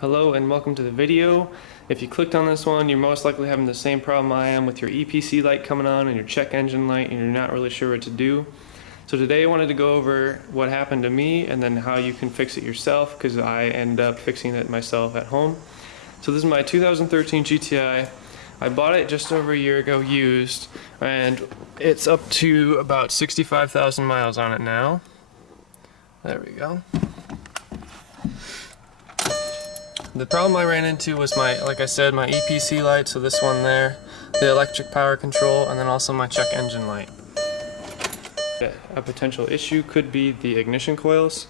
Hello and welcome to the video. If you clicked on this one, you're most likely having the same problem I am with your EPC light coming on and your check engine light and you're not really sure what to do. So today I wanted to go over what happened to me and then how you can fix it yourself, because I ended up fixing it myself at home. So this is my 2013 GTI. I bought it just over a year ago used, and it's up to about 65,000 miles on it now. There we go. The problem I ran into was like I said, my EPC light, so this one there, the electric power control, and then also my check engine light. A potential issue could be the ignition coils,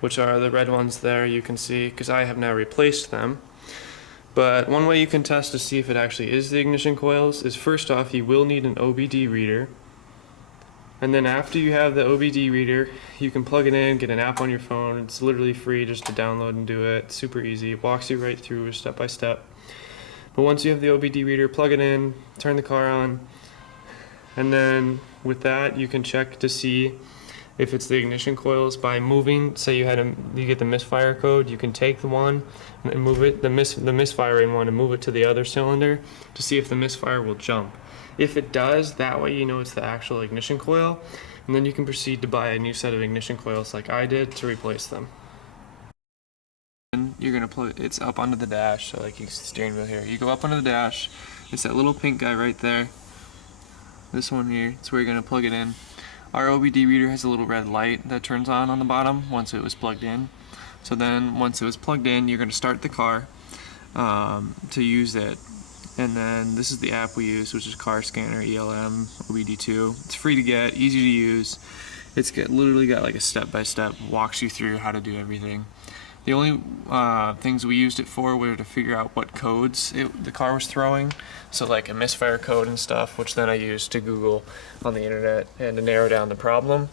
which are the red ones there you can see, because I have now replaced them. But one way you can test to see if it actually is the ignition coils is, first off, you will need an OBD reader. And then after you have the OBD reader, you can plug it in, get an app on your phone. It's literally free just to download and do it. It's super easy. It walks you right through step by step. But once you have the OBD reader, plug it in, turn the car on, and then with that you can check to see if it's the ignition coils by moving. Say you get the Misfire code, you can take the one and move it, the misfiring one, and move it to the other cylinder to see if the misfire will jump. If it does, that way you know it's the actual ignition coil, and then you can proceed to buy a new set of ignition coils like I did to replace them. And you're gonna plug it's up onto the dash, so like you see the steering wheel here. You go up onto the dash, it's that little pink guy right there. This one here, it's where you're gonna plug it in. Our OBD reader has a little red light that turns on the bottom once it was plugged in. So then once it was plugged in, you're gonna start the car to use it. And then this is the app we use, which is Car Scanner, ELM, OBD2. It's free to get, easy to use. It's literally got like a step-by-step, walks you through how to do everything. The only things we used it for were to figure out what codes the car was throwing. So like a misfire code and stuff, which then I used to Google on the internet and to narrow down the problem.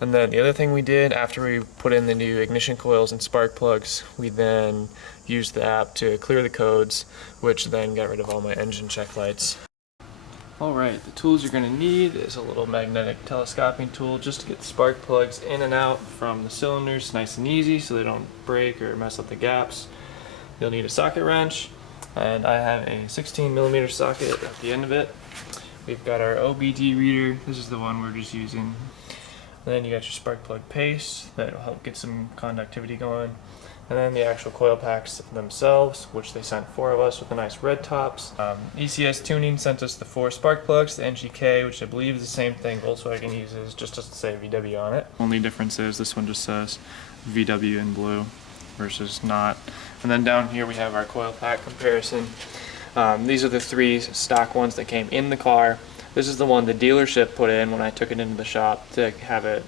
And then the other thing we did after we put in the new ignition coils and spark plugs, we then used the app to clear the codes, which then got rid of all my engine check lights. Alright, the tools you're going to need is a little magnetic telescoping tool just to get the spark plugs in and out from the cylinders nice and easy so they don't break or mess up the gaps. You'll need a socket wrench, and I have a 16mm socket at the end of it. We've got our OBD reader, this is the one we're just using. And then you got your spark plug paste that will help get some conductivity going. And then the actual coil packs themselves, which they sent 4 of us with the nice red tops. ECS Tuning sent us the 4 spark plugs, the NGK, which I believe is the same thing Volkswagen uses, just doesn't say VW on it. Only difference is this one just says VW in blue versus not. And then down here we have our coil pack comparison. These are the 3 stock ones that came in the car. This is the one the dealership put in when I took it into the shop to have it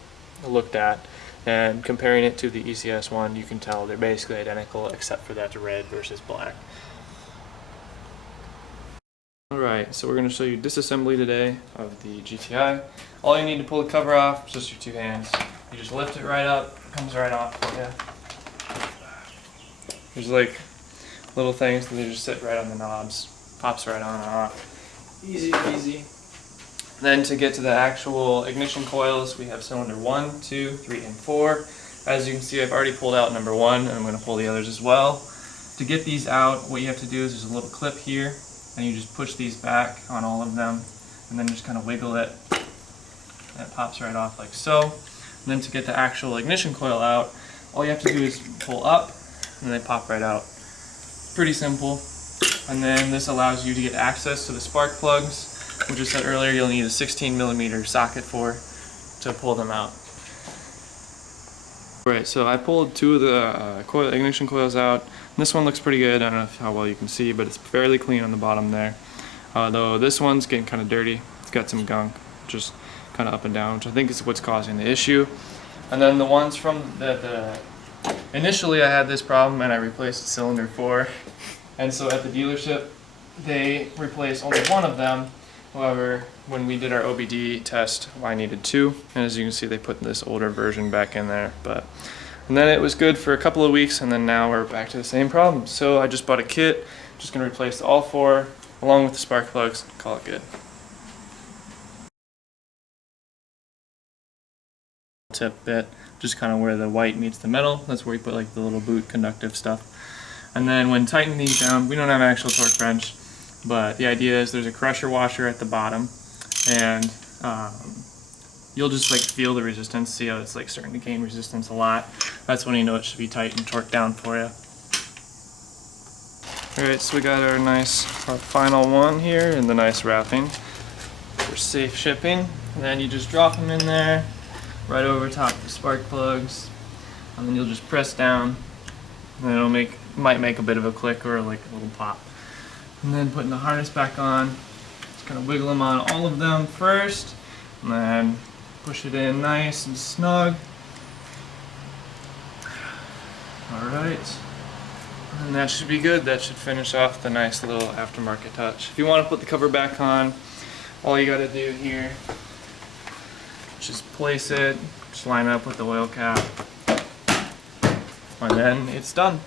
looked at. And comparing it to the ECS one, you can tell they're basically identical except for that's red versus black. Alright, so we're going to show you disassembly today of the GTI. All you need to pull the cover off is just your 2 hands. You just lift it right up, it comes right off. Yeah. There's like little things that they just sit right on the knobs. Pops right on and off. Easy peasy. Then to get to the actual ignition coils, we have cylinder 1, 2, 3, and 4. As you can see, I've already pulled out number 1, and I'm going to pull the others as well. To get these out, what you have to do is there's a little clip here, and you just push these back on all of them, and then just kind of wiggle it. And it pops right off like so. And then to get the actual ignition coil out, all you have to do is pull up, and they pop right out. Pretty simple. And then this allows you to get access to the spark plugs, which I said earlier you'll need a 16mm socket to pull them out. Right, so I pulled 2 of the ignition coils out. This one looks pretty good. I don't know how well you can see, but it's fairly clean on the bottom there. Though this one's getting kind of dirty. It's got some gunk, just kind of up and down, which I think is what's causing the issue. And then the ones from initially I had this problem and I replaced cylinder 4. And so at the dealership, they replaced only 1 of them. However, when we did our OBD test, I needed 2, and as you can see, they put this older version back in there. And then it was good for a couple of weeks, and then now we're back to the same problem. So I just bought a kit, just going to replace all 4 along with the spark plugs, call it good. Tip bit, just kind of where the white meets the metal. That's where you put like the little boot conductive stuff. And then when tightening these down, we don't have an actual torque wrench, but the idea is there's a crusher washer at the bottom, and you'll just like feel the resistance, see how it's like starting to gain resistance a lot. That's when you know it should be tight and torqued down for you. Alright, so we got our final one here in the nice wrapping for safe shipping. And then you just drop them in there, right over top the spark plugs, and then you'll just press down, and it'll might make a bit of a click or like a little pop. And then putting the harness back on, just kind of wiggle them on all of them first, and then push it in nice and snug. Alright, and that should be good. That should finish off the nice little aftermarket touch. If you want to put the cover back on, all you got to do here, just place it, just line it up with the oil cap, and then it's done.